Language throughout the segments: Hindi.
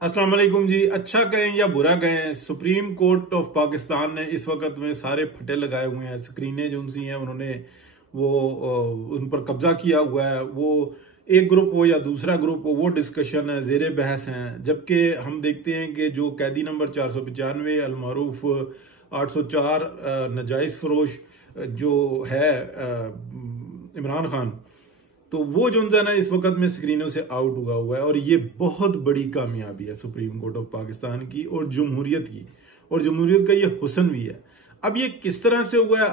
अस्सलाम वालेकुम जी। अच्छा कहें या बुरा कहें, सुप्रीम कोर्ट ऑफ पाकिस्तान ने इस वक्त में सारे फटे लगाए हुए हैं। स्क्रीनें जो उनसी हैं उन्होंने वो उन पर कब्जा किया हुआ है। वो एक ग्रुप हो या दूसरा ग्रुप हो, वो डिस्कशन है, जेर बहस हैं। जबकि हम देखते हैं कि जो कैदी नंबर 495 अलमारूफ 804 नजाइज फरोश जो है इमरान खान, तो वो जो है ना इस वक्त में स्क्रीनों से आउट हुआ है। और ये बहुत बड़ी कामयाबी है सुप्रीम कोर्ट ऑफ पाकिस्तान की और जमहूरियत की, और जमहूरियत का ये हुस्न भी है। अब ये किस तरह से हुआ है,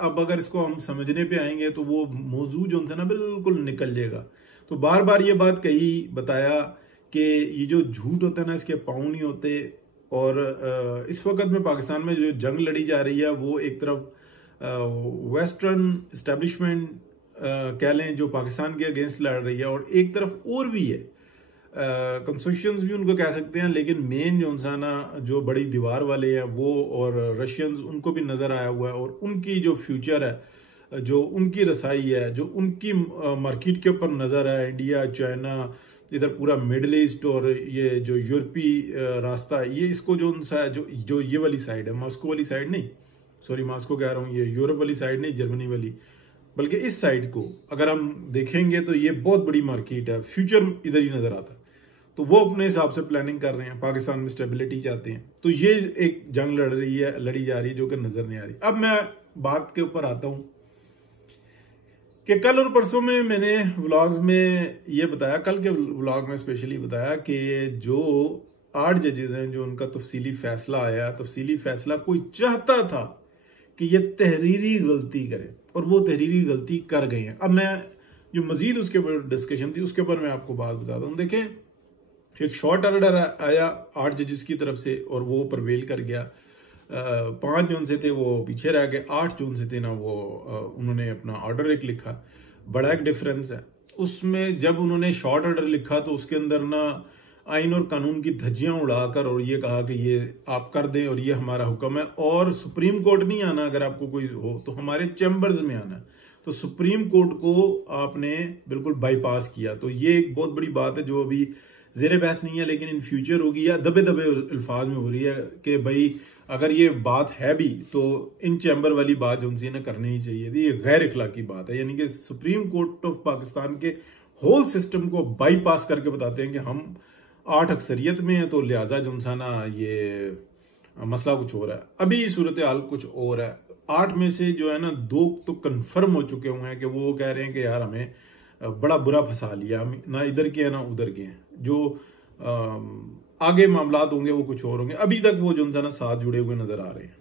अब अगर इसको हम समझने पे आएंगे तो वो मौजू जो है ना बिल्कुल निकल जाएगा। तो बार बार ये बात कही बताया कि ये जो झूठ होता है ना इसके पाँव नहीं होते। और इस वक्त में पाकिस्तान में जो जंग लड़ी जा रही है वो एक तरफ वेस्टर्न इस्टेब्लिशमेंट कह लें जो पाकिस्तान के अगेंस्ट लड़ रही है, और एक तरफ और भी है कंसोशियंस भी उनको कह सकते हैं, लेकिन मेन जो इंसाना जो बड़ी दीवार वाले हैं वो और रशियंस, उनको भी नजर आया हुआ है। और उनकी जो फ्यूचर है, जो उनकी रसाई है, जो उनकी मार्केट के ऊपर नजर है, इंडिया, चाइना, इधर पूरा मिडल ईस्ट और ये जो यूरोपीय रास्ता, ये इसको जो उनसा जो ये वाली साइड है, मॉस्को वाली साइड नहीं, सॉरी मॉस्को कह रहा हूँ, ये यूरोप वाली साइड नहीं, जर्मनी वाली, बल्कि इस साइड को अगर हम देखेंगे तो ये बहुत बड़ी मार्केट है, फ्यूचर इधर ही नजर आता है। तो वो अपने हिसाब से प्लानिंग कर रहे हैं, पाकिस्तान में स्टेबिलिटी चाहते हैं। तो ये एक जंग लड़ी जा रही है जो कि नजर नहीं आ रही। अब मैं बात के ऊपर आता हूं कि कल और परसों में मैंने व्लॉग्स में ये बताया, कल के व्लॉग में स्पेशली बताया कि जो 8 जजेस हैं जो उनका तफसीली फैसला आया, तफसीली फैसला कोई चाहता था कि ये तहरीरी गलती करे, और वो तहरीरी गलती कर गए हैं। अब मैं जो मजीद उसके ऊपर डिस्कशन थी उसके ऊपर मैं आपको बात बताता हूँ। देखें, एक शॉर्ट ऑर्डर आया 8 जजेस की तरफ से और वो प्रवेल कर गया। 5 जून से थे वो पीछे रह गए, 8 जून से थे ना वो उन्होंने अपना ऑर्डर एक लिखा। बड़ा एक डिफरेंस है उसमें। जब उन्होंने शॉर्ट ऑर्डर लिखा तो उसके अंदर ना आइन और कानून की धज्जियां उड़ाकर और ये कहा कि ये आप कर दें और ये हमारा हुक्म है, और सुप्रीम कोर्ट नहीं आना, अगर आपको कोई हो तो हमारे चैम्बर्स में आना। तो सुप्रीम कोर्ट को आपने बिल्कुल बाईपास किया। तो ये एक बहुत बड़ी बात है जो अभी जेर बहस नहीं है, लेकिन इन फ्यूचर होगी या दबे दबे अल्फाज में हो रही है कि भाई अगर ये बात है भी तो इन चैम्बर वाली बात जो उनसे ना करनी ही चाहिए थी। ये गैर इखलाकी बात है, यानी कि सुप्रीम कोर्ट ऑफ पाकिस्तान के होल सिस्टम को बाईपास करके बताते हैं कि हम 8 अक्सरियत में है तो लिहाजा जो ना ये मसला कुछ और है। अभी सूरत हाल कुछ और है। 8 में से जो है ना 2 तो कंफर्म हो चुके हुए हैं कि वो कह रहे हैं कि यार हमें बड़ा बुरा फंसा लिया, ना इधर के हैं ना उधर के हैं। जो आगे मामलात होंगे वो कुछ और होंगे। अभी तक वो जो ना साथ जुड़े हुए नजर आ रहे हैं,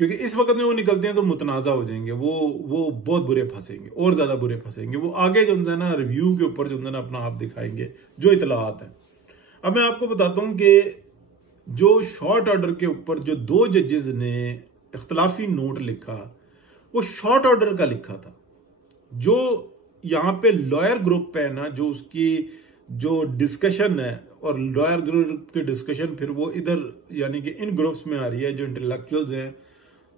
क्योंकि इस वक्त में वो निकलते हैं तो मुतनाजा हो जाएंगे, वो बहुत बुरे फंसेंगे, और ज्यादा बुरे फंसेंगे। वो आगे जो है ना रिव्यू के ऊपर जो है ना अपना आप दिखाएंगे जो इतलात है। अब मैं आपको बताता हूं कि जो शॉर्ट ऑर्डर के ऊपर जो 2 जजेस ने इख्तलाफी नोट लिखा, वो शॉर्ट ऑर्डर का लिखा था। जो यहां पे लॉयर ग्रुप है ना, जो उसकी जो डिस्कशन है, और लॉयर ग्रुप की डिस्कशन फिर वो इधर यानी कि इन ग्रुप्स में आ रही है जो इंटेलेक्चुअल्स हैं।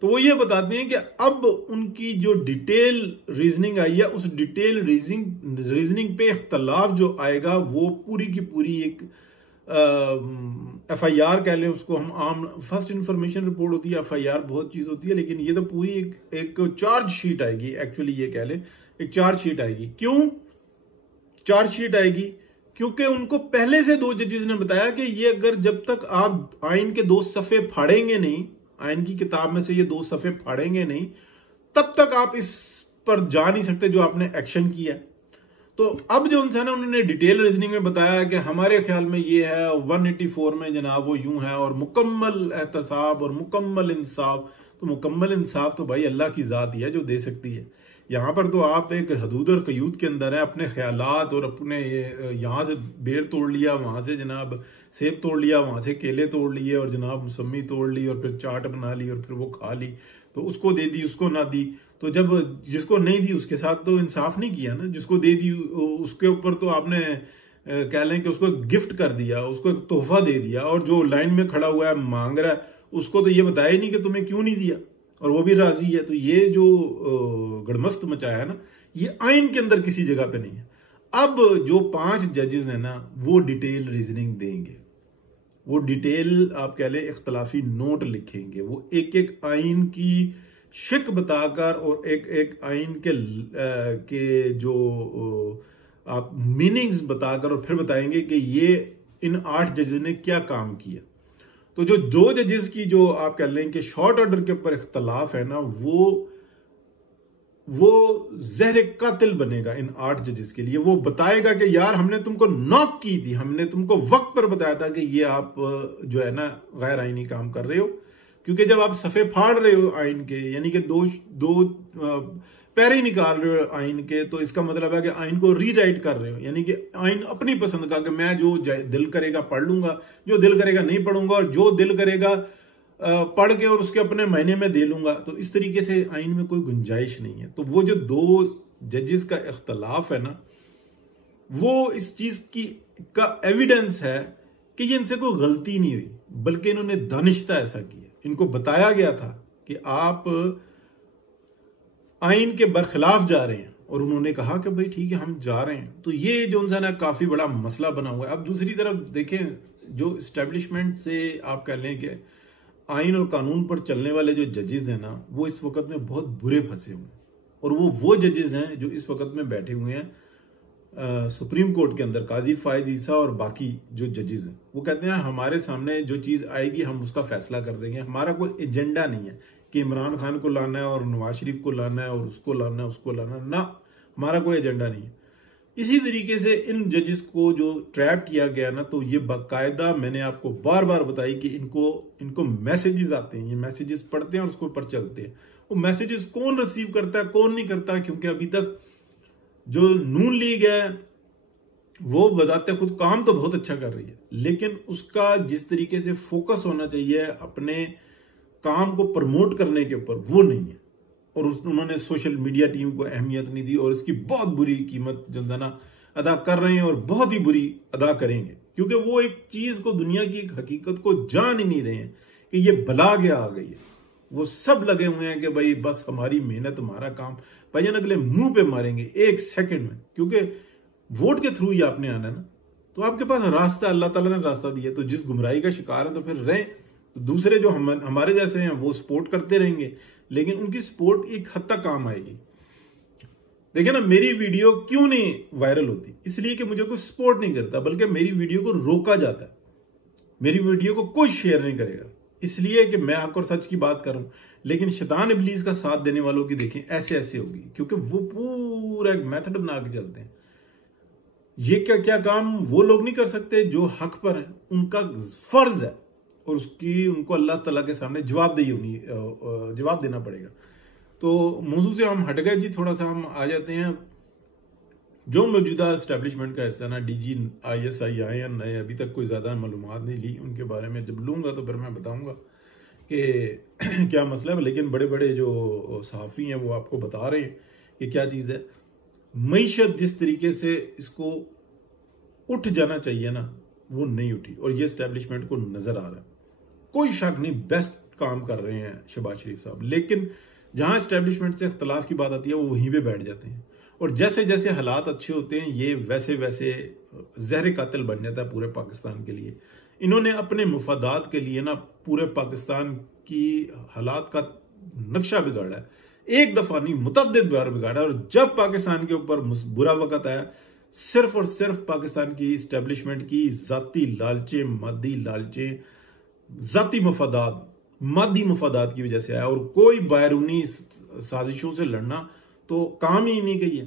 तो वो ये बताते हैं कि अब उनकी जो डिटेल रीजनिंग आई है, उस डिटेल रीजनिंग पे इख्तलाफ जो आएगा वो पूरी की पूरी एक FIR कह लें उसको हम, आम फर्स्ट इंफॉर्मेशन रिपोर्ट होती है, FIR बहुत चीज होती है, लेकिन ये तो पूरी एक चार्ज शीट आएगी। एक्चुअली ये कह लें एक चार्ज शीट आएगी। क्यों चार्ज शीट आएगी? क्योंकि उनको पहले से 2 जजेस ने बताया कि ये अगर जब तक आप आइन के 2 सफ़े फाड़ेंगे नहीं, आइन की किताब में से ये 2 सफ़े फाड़ेंगे नहीं, तब तक आप इस पर जा नहीं सकते जो आपने एक्शन किया। तो अब जो है ना उन्होंने डिटेल रीजनिंग में बताया कि हमारे ख्याल में ये है, 184 में जनाब वो यूं है, और मुकम्मल एहतसाब और मुकम्मल इंसाफ। तो मुकम्मल इंसाफ तो भाई अल्लाह की जात ही है जो दे सकती है। यहाँ पर तो आप एक हदूद और कयूद के अंदर है, अपने ख्यालात और अपने यहाँ से बेर तोड़ लिया, वहां से जनाब सेब तोड़ लिया, वहां से केले तोड़ लिए, और जनाब मौसमी तोड़ ली, और फिर चाट बना ली, और फिर वो खा ली। तो उसको दे दी, उसको ना दी। तो जब जिसको नहीं दी उसके साथ तो इंसाफ नहीं किया ना। जिसको दे दी उसके ऊपर तो आपने कह लें कि उसको गिफ्ट कर दिया, उसको एक तोहफा दे दिया। और जो लाइन में खड़ा हुआ है मांग रहा है, उसको तो ये बताया ही नहीं कि तुम्हें क्यों नहीं दिया, और वो भी राजी है। तो ये जो गड़मस्त मचाया है ना, ये आइन के अंदर किसी जगह पे नहीं है। अब जो 5 जजेस हैं ना, वो डिटेल रीजनिंग देंगे, वो डिटेल आप कह लें इख्तलाफी नोट लिखेंगे, वो एक एक आइन की शिक बताकर और एक एक आइन के जो आप मीनिंग्स बताकर और फिर बताएंगे कि ये इन 8 जजेस ने क्या काम किया। तो जो 2 जजेस की जो आप कह लें कि शॉर्ट ऑर्डर के ऊपर इख्तलाफ है ना, वो जहर कातिल बनेगा इन 8 जजेस के लिए। वो बताएगा कि यार हमने तुमको नॉक की थी, हमने तुमको वक्त पर बताया था कि ये आप जो है ना गैर आईनी काम कर रहे हो, क्योंकि जब आप सफे फाड़ रहे हो आइन के, यानी कि दो पैरे निकाल रहे हो आइन के, तो इसका मतलब है कि आइन को रीराइट कर रहे हो, यानी कि आइन अपनी पसंद का, कि मैं जो दिल करेगा पढ़ लूंगा, जो दिल करेगा नहीं पढ़ूंगा, और जो दिल करेगा पढ़ के और उसके अपने महीने में दे लूंगा। तो इस तरीके से आइन में कोई गुंजाइश नहीं है। तो वो जो 2 जजेस का इख्तलाफ है ना, वो इस चीज का एविडेंस है कि ये इनसे कोई गलती नहीं हुई, बल्कि इन्होंने दानिश्ता ऐसा किया। इनको बताया गया था कि आप आइन के बरखिलाफ जा रहे हैं, और उन्होंने कहा कि भाई ठीक है हम जा रहे हैं। तो ये जो ना काफी बड़ा मसला बना हुआ है। अब दूसरी तरफ देखें, जो एस्टेब्लिशमेंट से आप कह लें कि आइन और कानून पर चलने वाले जो जजेस हैं ना, वो इस वक्त में बहुत बुरे फंसे हुए हैं, और वो जजेस हैं जो इस वक्त में बैठे हुए हैं सुप्रीम कोर्ट के अंदर, काजी फायज ईसा और बाकी जो जजेस हैं। वो कहते हैं हमारे सामने जो चीज आएगी हम उसका फैसला कर देंगे, हमारा कोई एजेंडा नहीं है कि इमरान खान को लाना है और नवाज शरीफ को लाना है और उसको लाना है उसको लाना है, ना, हमारा कोई एजेंडा नहीं है। इसी तरीके से इन जजेस को जो ट्रैप किया गया ना, तो ये बाकायदा मैंने आपको बार बार बताई कि इनको मैसेजेस आते हैं, ये मैसेजेस पढ़ते हैं और उसको ऊपर चलते हैं। वो मैसेजेस कौन रिसीव करता है कौन नहीं करता, क्योंकि अभी तक जो नून लीग है वो बताते खुद काम तो बहुत अच्छा कर रही है, लेकिन उसका जिस तरीके से फोकस होना चाहिए अपने काम को प्रमोट करने के ऊपर, वो नहीं है। और उन्होंने सोशल मीडिया टीम को अहमियत नहीं दी, और इसकी बहुत बुरी कीमत जनता अदा कर रहे हैं और बहुत ही बुरी अदा करेंगे, क्योंकि वो एक चीज को, दुनिया की एक हकीकत को जान ही नहीं रहे हैं कि ये बला क्या आ गई है। वो सब लगे हुए हैं कि भाई बस हमारी मेहनत हमारा काम भाईजान अगले मुंह पे मारेंगे 1 सेकंड में, क्योंकि वोट के थ्रू ही आपने आना है ना, तो आपके पास रास्ता अल्लाह ताला ने रास्ता दिया। तो जिस गुमराही का शिकार है तो फिर रहें, तो दूसरे जो हमारे जैसे हैं वो सपोर्ट करते रहेंगे, लेकिन उनकी सपोर्ट एक हद तक काम आएगी। देखिए ना, मेरी वीडियो क्यों नहीं वायरल होती, इसलिए कि मुझे कोई सपोर्ट नहीं करता, बल्कि मेरी वीडियो को रोका जाता है। मेरी वीडियो को कोई शेयर नहीं करेगा, इसलिए कि मैं हक और सच की बात करूं। लेकिन शैतान इब्लीस का साथ देने वालों की देखें ऐसे ऐसे होगी, क्योंकि वो पूरा एक मेथड बना के चलते हैं। ये क्या काम वो लोग नहीं कर सकते जो हक पर हैं, उनका फर्ज है, और उनको अल्लाह ताला के सामने जवाब देना पड़ेगा। तो मौजू से हम हट गए जी, थोड़ा सा हम आ जाते हैं जो मौजूदा एस्टेब्लिशमेंट का हिस्सा ना, डीजी ISI आए या नए, अभी तक कोई ज्यादा मालूमात नहीं ली उनके बारे में। जब लूंगा तो फिर मैं बताऊंगा कि क्या मसला है, लेकिन बड़े बड़े जो सहाफी हैं वो आपको बता रहे हैं कि क्या चीज है। मईशत जिस तरीके से इसको उठ जाना चाहिए ना, वो नहीं उठी, और ये एस्टेब्लिशमेंट को नजर आ रहा है। कोई शक नहीं, बेस्ट काम कर रहे हैं शहबाज शरीफ साहब, लेकिन जहां एस्टेब्लिशमेंट से इख्तलाफ की बात आती है वो वहीं पे बैठ जाते हैं, और जैसे जैसे हालात अच्छे होते हैं ये वैसे वैसे जहर कातिल बन जाता है पूरे पाकिस्तान के लिए। इन्होंने अपने मुफादात के लिए ना पूरे पाकिस्तान की हालात का नक्शा बिगाड़ा है, एक दफा नहीं मुतअद्दिद बार बिगाड़ा, और जब पाकिस्तान के ऊपर बुरा वक्त आया, सिर्फ और सिर्फ पाकिस्तान की एस्टेब्लिशमेंट की जाती लालचे, मादी लालचे, जाती मफादात, मादी मफादात की वजह से आया, और कोई बैरूनी साजिशों से लड़ना तो काम ही नहीं गई है।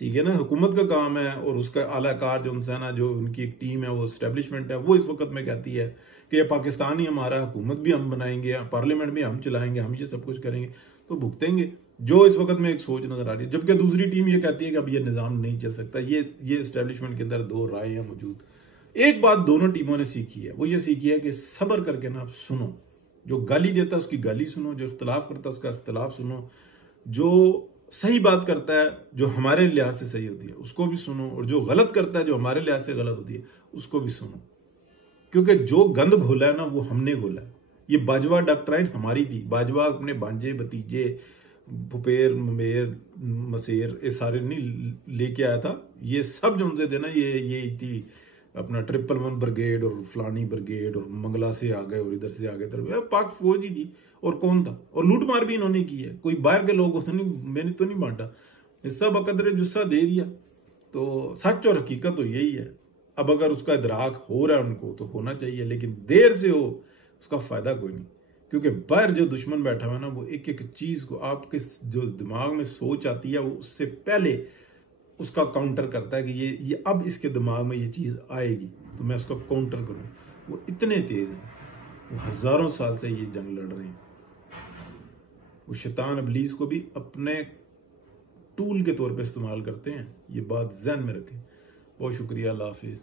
ठीक है ना, हुकूमत का काम है, और उसका आलाकार जो उनसे ना, जो उनकी एक टीम है, वो एस्टेब्लिशमेंट है, वो इस वक्त में कहती है कि ये पाकिस्तान ही हमारा, हुकूमत भी हम बनाएंगे, पार्लियामेंट भी हम चलाएंगे, हम ये सब कुछ करेंगे, तो भुगतेंगे। जो इस वक्त में एक सोच नजर आ रही है, जबकि दूसरी टीम ये कहती है कि अब ये निजाम नहीं चल सकता। ये एस्टेब्लिशमेंट के अंदर 2 राय है मौजूद। एक बात दोनों टीमों ने सीखी है, वो ये सीखी है कि सब्र करके ना आप सुनो, जो गाली देता है उसकी गाली सुनो, जो इख्तलाफ करता है उसका इख्तलाफ सुनो, जो सही बात करता है जो हमारे लिहाज से सही होती है उसको भी सुनो, और जो गलत करता है जो हमारे लिहाज से गलत होती है उसको भी सुनो, क्योंकि जो गंद घोला है ना वो हमने घोला है। ये बाजवा डॉक्ट्राइन हमारी थी, बाजवा अपने भांजे भतीजे भुपेर ममेर मसेर ये सारे नहीं लेके आया था। ये सब जो उनसे थे ना, ये थी अपना 111 ब्रिगेड और फलानी ब्रिगेड और मंगला से आ गए और इधर से आ गए, तरफ पाक फौज ही थी। और कौन था? और लूटमार भी इन्होंने की है, कोई बाहर के लोग तो नहीं, मैंने तो नहीं बांटा, इस सब अकदरे जुस्सा दे दिया। तो सच और हकीकत तो यही है। अब अगर उसका इदराक हो रहा है उनको तो होना चाहिए, लेकिन देर से हो उसका फायदा कोई नहीं, क्योंकि बाहर जो दुश्मन बैठा हुआ है ना, वो एक एक चीज को आपके जो दिमाग में सोच आती है वो उससे पहले उसका काउंटर करता है कि ये अब इसके दिमाग में ये चीज आएगी तो मैं उसका काउंटर करूं। वो इतने तेज हैं, वो हजारों साल से ये जंग लड़ रहे हैं। वो शैतान इब्लीस को भी अपने टूल के तौर पे इस्तेमाल करते हैं, ये बात ज़हन में रखें। बहुत शुक्रिया, अल्लाह हाफिज।